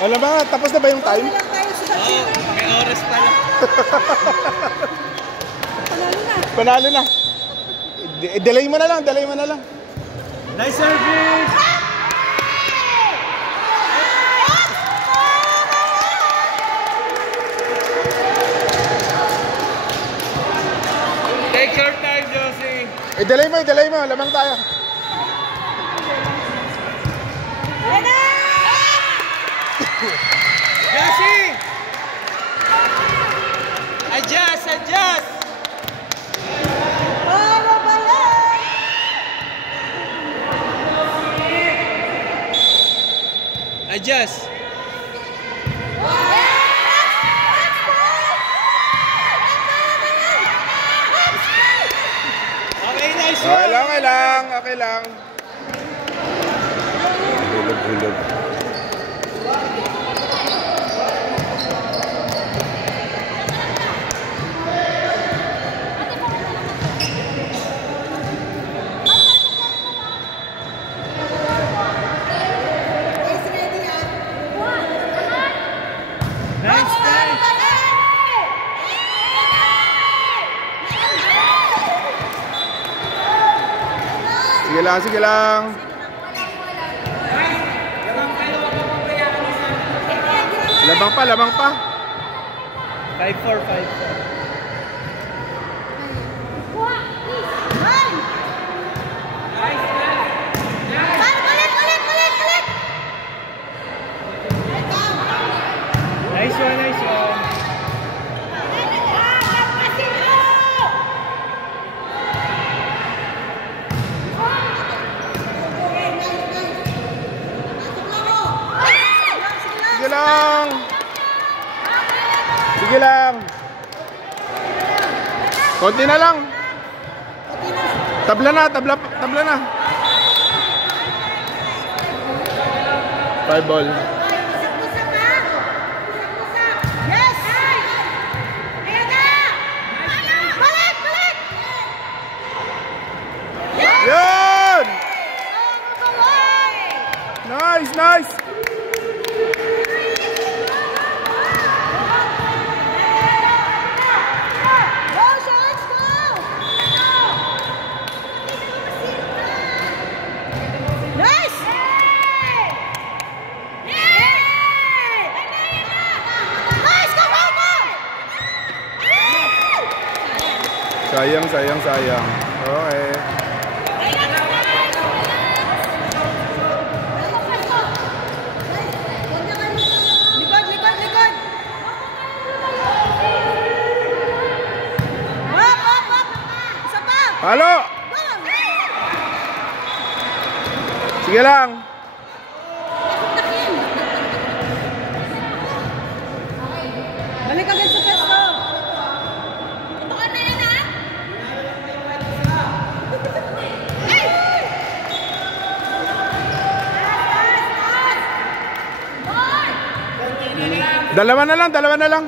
Alam ba, tapos na ba yung time? Oo, may oras pa lang. Panalo na. Panalo na. Delay mo na lang, delay mo na lang. Nice service! Take your time, Josie. Delay mo, lamang tayo. Josie! Adjust! Adjust! Okay, nice one! Okay lang. Hulog. Sige lang. Lamang pa. 5-4. Nice one. Sige lang. Konti na lang. Tabla na. 5 ball. Yun! Nice! Sayang. Okay. Likod. Isa pa. Halo! Sige lang. Balik agad sa pesto. Dalawa na lang.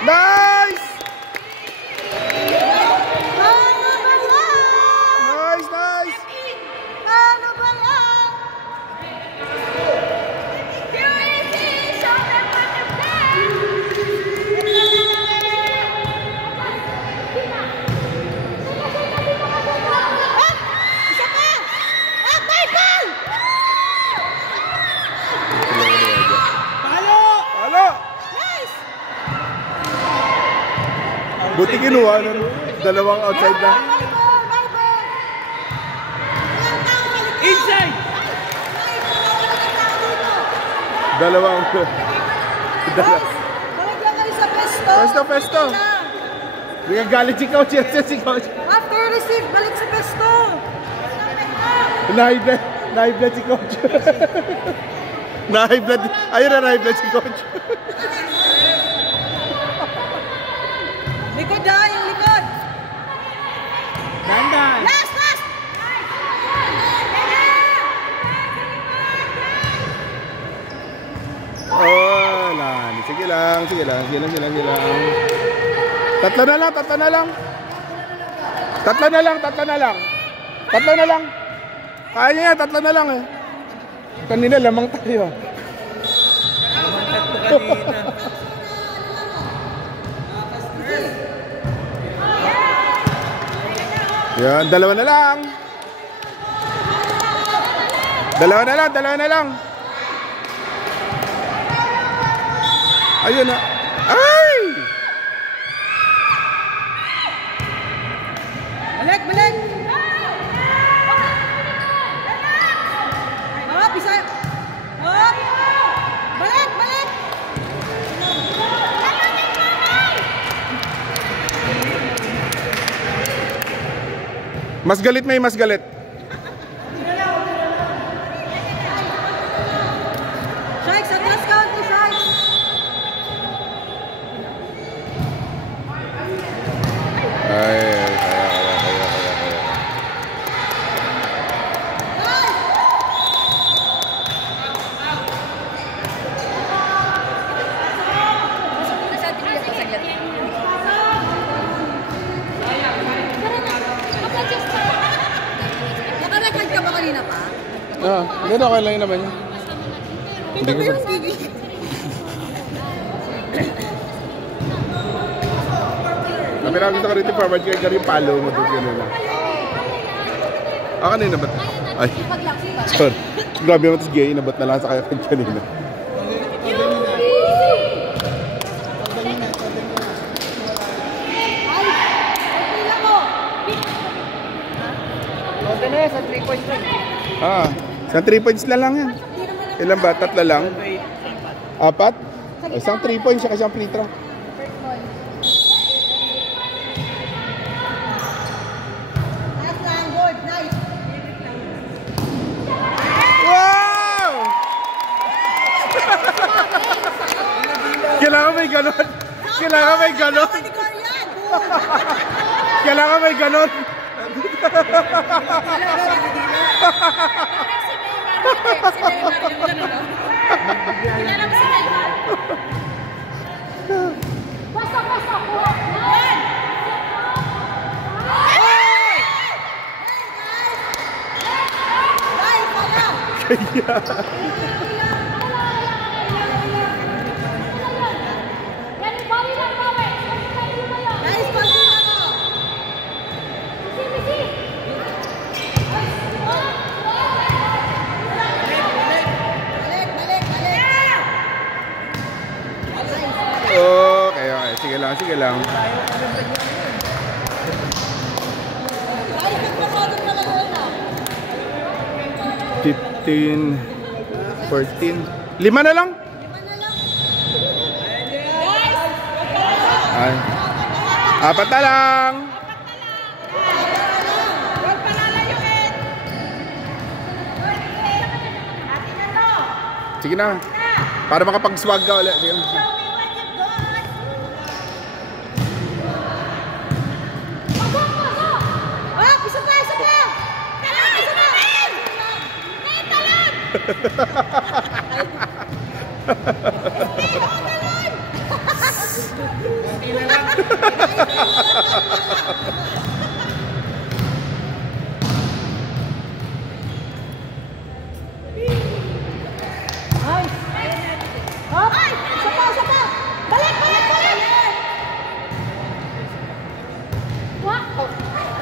Nice! Buti kinuha nun. Dalawang outside na. Inside! Dalawang. Balik lang kayo sa pesto. Pesto. Nagagalit si coach. After receive, balik sa pesto. Nahigh blood si coach. Nahigh blood. Ayun na, nahigh blood si coach. Likod na, yung likod. Dandan. Last! lang, sige lang. Tatlo na lang. Tatlo na lang. Kaya niya, tatlo na lang eh. Kanina lamang tayo. Kanina. Yan, dalawa na lang. Ayun na. Ay! Balik! Hop, isa. Hop! Balik! Mas galit. Strikes, atras counter, strikes. Kaya. Nakarecord ka ba kanina pa? Hindi na okay lang yun naman yun. Hindi ko ba? Napiragin ko rito forward kaya yung palo mo doon yun na. Kanina ba't? Ay, sorry. Grabe naman ito gay, inabat na lang sa kaya kanina. Sa 3 points lang. Sa 3 points na lang yan. Ilan ba? Tatlo lang? 4? Isang 3 points siya kasi ang free throw. Last line, good, nice. Wow! Kailangan may ganon. Kailangan may ganon. Sige lang. 15, 14. 5 na lang. Ay. 4 na lang. Sige na. Para makapag-swag ka ulit. Sige na.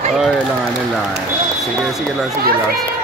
Ay, lang. Sige lang.